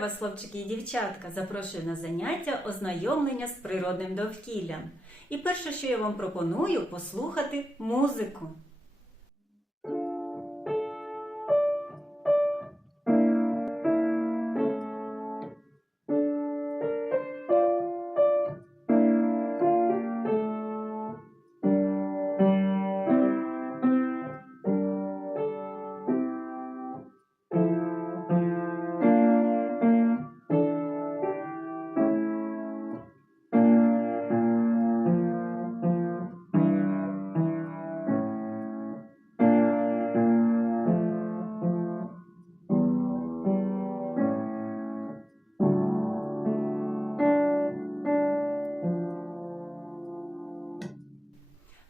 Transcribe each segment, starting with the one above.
Вас, хлопчики і дівчатка! Запрошую на заняття ознайомлення з природним довкіллям. І перше, що я вам пропоную, послухати музику.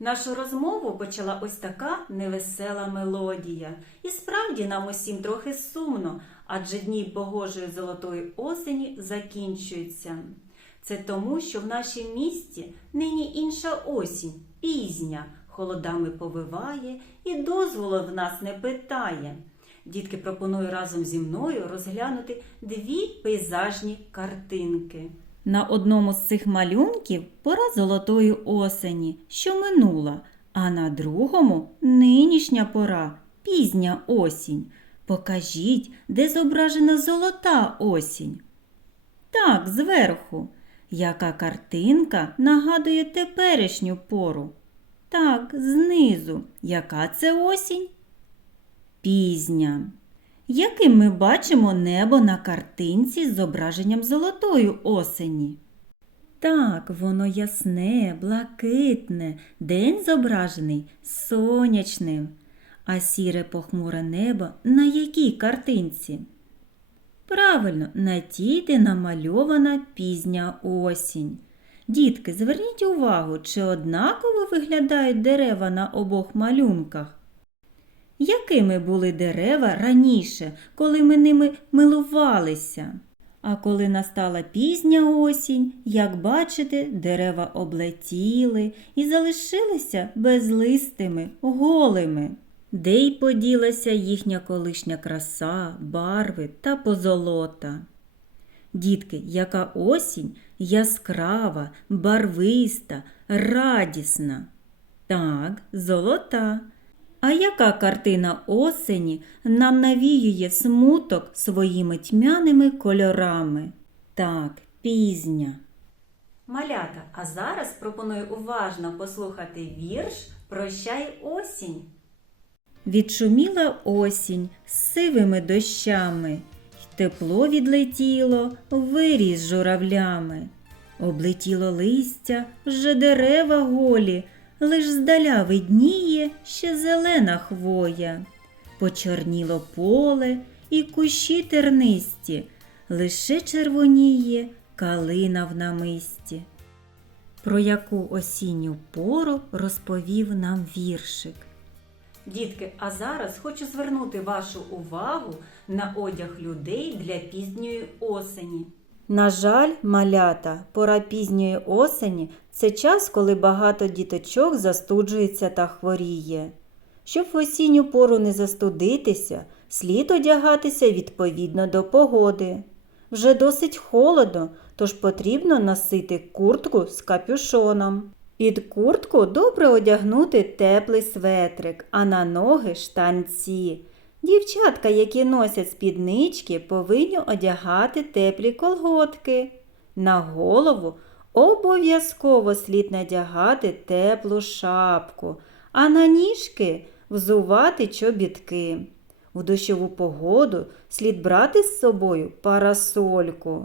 Нашу розмову почала ось така невесела мелодія. І справді нам усім трохи сумно, адже дні погожої золотої осені закінчуються. Це тому, що в нашім місті нині інша осінь, пізня, холодами повиває і дозволу в нас не питає. Дітки пропоную разом зі мною розглянути дві пейзажні картинки. На одному з цих малюнків пора золотої осені, що минула, а на другому нинішня пора, пізня осінь. Покажіть, де зображена золота осінь. Так, зверху. Яка картинка нагадує теперішню пору? Так, знизу. Яка це осінь? Пізня. Яким ми бачимо небо на картинці з зображенням золотої осені? Так, воно ясне, блакитне, день зображений сонячним, а сіре похмуре небо на якій картинці? Правильно, на тій, де намальована пізня осінь. Дітки, зверніть увагу, чи однаково виглядають дерева на обох малюнках? Якими були дерева раніше, коли ми ними милувалися? А коли настала пізня осінь, як бачите, дерева облетіли і залишилися безлистими, голими. Де й поділася їхня колишня краса, барви та позолота. Дітки, яка осінь яскрава, барвиста, радісна. Так, золота. А яка картина осені нам навіює смуток своїми тьмяними кольорами? Так, пізня. Малята, а зараз пропоную уважно послухати вірш Прощай осінь. Відшуміла осінь з сивими дощами, тепло відлетіло, виріс журавлями. Облетіло листя, вже дерева голі, лиш здаля видніє ще зелена хвоя. Почорніло поле і кущі тернисті, лише червоніє калина в намисті. Про яку осінню пору розповів нам віршик. Дітки, а зараз хочу звернути вашу увагу на одяг людей для пізньої осені. На жаль, малята, пора пізньої осені це час, коли багато діточок застуджується та хворіє. Щоб в осінню пору не застудитися, слід одягатися відповідно до погоди. Вже досить холодно, тож потрібно носити куртку з капюшоном. Під куртку добре одягнути теплий светрик, а на ноги штанці. Дівчатка, які носять спіднички, повинні одягати теплі колготки. На голову обов'язково слід надягати теплу шапку, а на ніжки взувати чобітки. У дощову погоду слід брати з собою парасольку.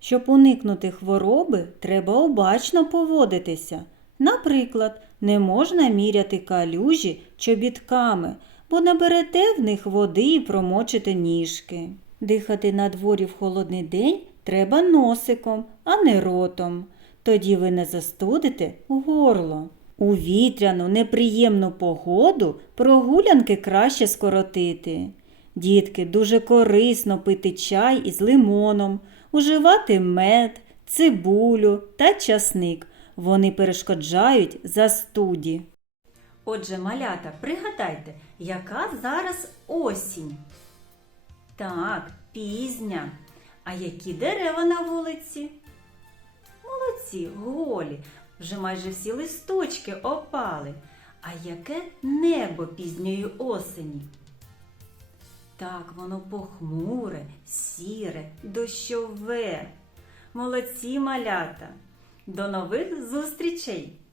Щоб уникнути хвороби, треба обачно поводитися. Наприклад, не можна міряти калюжі чобітками, бо наберете в них води і промочите ніжки. Дихати на дворі в холодний день треба носиком, а не ротом. Тоді ви не застудите горло. У вітряну, неприємну погоду прогулянки краще скоротити. Дітки, дуже корисно пити чай із лимоном, уживати мед, цибулю та часник. Вони перешкоджають застуді. Отже, малята, пригадайте, яка зараз осінь? Так, пізня. А які дерева на вулиці? Молодці, голі, вже майже всі листочки опали. А яке небо пізньої осені? Так, воно похмуре, сіре, дощове. Молодці малята. До нових зустрічей!